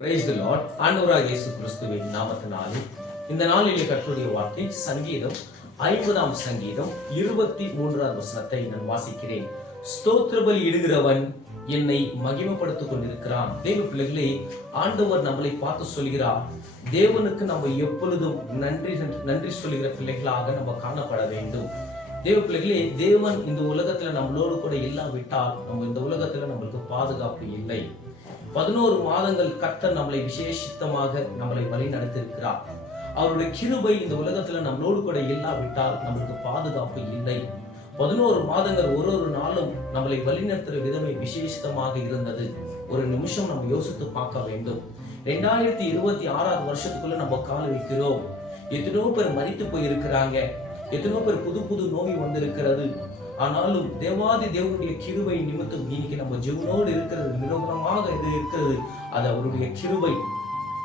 Praise the Lord. ஆண்டவராகிய இயேசு கிறிஸ்துவின் நாமத்தினாலே இந்த நாளிலே கர்த்தருடைய வார்த்தை சங்கீதம் 50ஆம் சங்கீதம் 23ஆம் வசனத்தை நான் வாசிக்கிறேன். ஸ்தோத்திர பலி இடுகிறவன் என்னை மகிமைப்படுத்திக் கொண்டிருக்கிறான். தேவ பிள்ளைகளே, ஆண்டவர் நம்மளை பார்த்து சொல்கிறார், தேவனுக்கு நம்ம எப்பொழுதும் நன்றி சொல்லுகிற பிள்ளைகளாக நம்ம காணப்பட வேண்டும். தேவ பிள்ளைகளே, தேவன் இந்த உலகத்துல நம்மளோடு கூட இல்லாவிட்டால் நம்ம இந்த உலகத்துல நம்மளுக்கு பாதுகாப்பு இல்லை. 11 மாதங்கள் கர்த்தர் நம்மளை விசேஷித்தமாக நம்மளை வழி நடத்திருக்கிறார். அவருடைய கிருபை இந்த உலகத்துல நம்மளோடு கூட இல்லாவிட்டால் நம்மளுக்கு பாதுகாப்பு இல்லை. 11 மாதங்கள் ஒரு நாளும் நம்மளை வழிநடத்துகிற விதமே விசேஷமாக இருந்தது. ஒரு நிமிஷம் நம்ம யோசித்து பார்க்க வேண்டும். 2026 வருஷத்துக்குள்ள நம்ம கால வைக்கிறோம். எத்தனையோ பேர் மரித்து போயிருக்கிறாங்க. எத்தனையோ பேர் புது நோய் வந்திருக்கிறது. ஆனாலும் தேவாதி தேவனுடைய கிருபை நிமித்தம் இன்னைக்கு நம்ம ஜீவனோடு இருக்கிறது, நிரூபணமாக இது இருக்கிறது, அது அவருடைய கிருபை.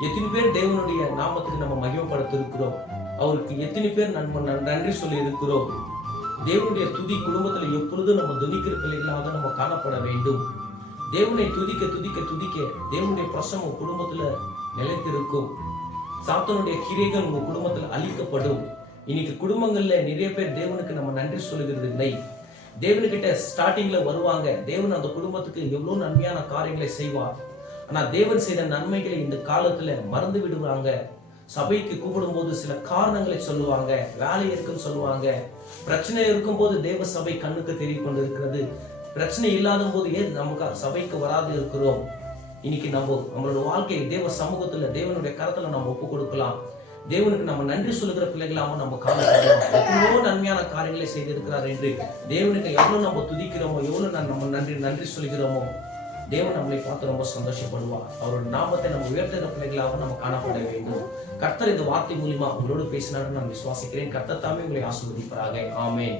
எத்தனை பேர் தேவனுடைய நாமத்துக்கு நம்ம மகிமைப்படுத்த இருக்கிறோம். அவருக்கு எத்தனை பேர் நன்றி சொல்லி இருக்கிறோம். தேவனுடைய துதி குடும்பத்துல எப்பொழுதும் நம்ம துதிக்கிற பிள்ளைகளாக நம்ம காணப்பட வேண்டும். தேவனை துதிக்க துதிக்க துதிக்க தேவனுடைய பிரசனம் குடும்பத்துல நிலைத்திருக்கும். சாத்தானுடைய கிரைகள் உங்க குடும்பத்துல அழிக்கப்படும். இன்னைக்கு குடும்பங்கள்ல நிறைய பேர் தேவனுக்கு நம்ம நன்றி சொல்லுகிறது இல்லை. தேவனுக்கிட்ட ஸ்டார்டிங்ல வருவாங்க. தேவன் அந்த குடும்பத்துக்கு எவ்வளவு நன்மையான காரியங்களை செய்வார். ஆனா தேவன் செய்த நன்மைகளை இந்த காலத்துல மறந்து விடுவாங்க. சபைக்கு கூப்பிடும் போது சில காரணங்களை சொல்லுவாங்க, வேலை இருக்குன்னு சொல்லுவாங்க. பிரச்சனை இருக்கும் போது தேவ சபை கண்ணுக்கு தெரிய கொண்டு இருக்கிறது. பிரச்சனை இல்லாத போது ஏன் நமக்கு சபைக்கு வராது இருக்கிறோம். இன்னைக்கு நம்மளோட வாழ்க்கையை தேவ சமூகத்துல தேவனுடைய கரத்துல நம்ம ஒப்பு கொடுக்கலாம். தேவனுக்கு நம்ம நன்றி சொல்லுகிற பிள்ளைகளாகவும் நம்ம காணப்படுறோம். எவ்வளவோ நன்மையான காரியங்களை செய்திருக்கிறார் என்று தேவனுக்கு எவ்வளவு நம்ம துதிக்கிறோமோ, எவ்வளவு நம்ம நன்றி சொல்கிறோமோ, தேவன் நம்மளை பார்த்து ரொம்ப சந்தோஷப்படுவார். அவரோட நாமத்தை நம்ம உயர்த்துகிற பிள்ளைகளாகவும் நம்ம காணப்பட வேண்டும். கர்த்தர் இந்த வார்த்தை மூலியமா உங்களோடு பேசினார் நான் விசுவாசிக்கிறேன். கர்த்தர் தாமே உங்களை ஆசீர்வதிப்பாராக. ஆமென்.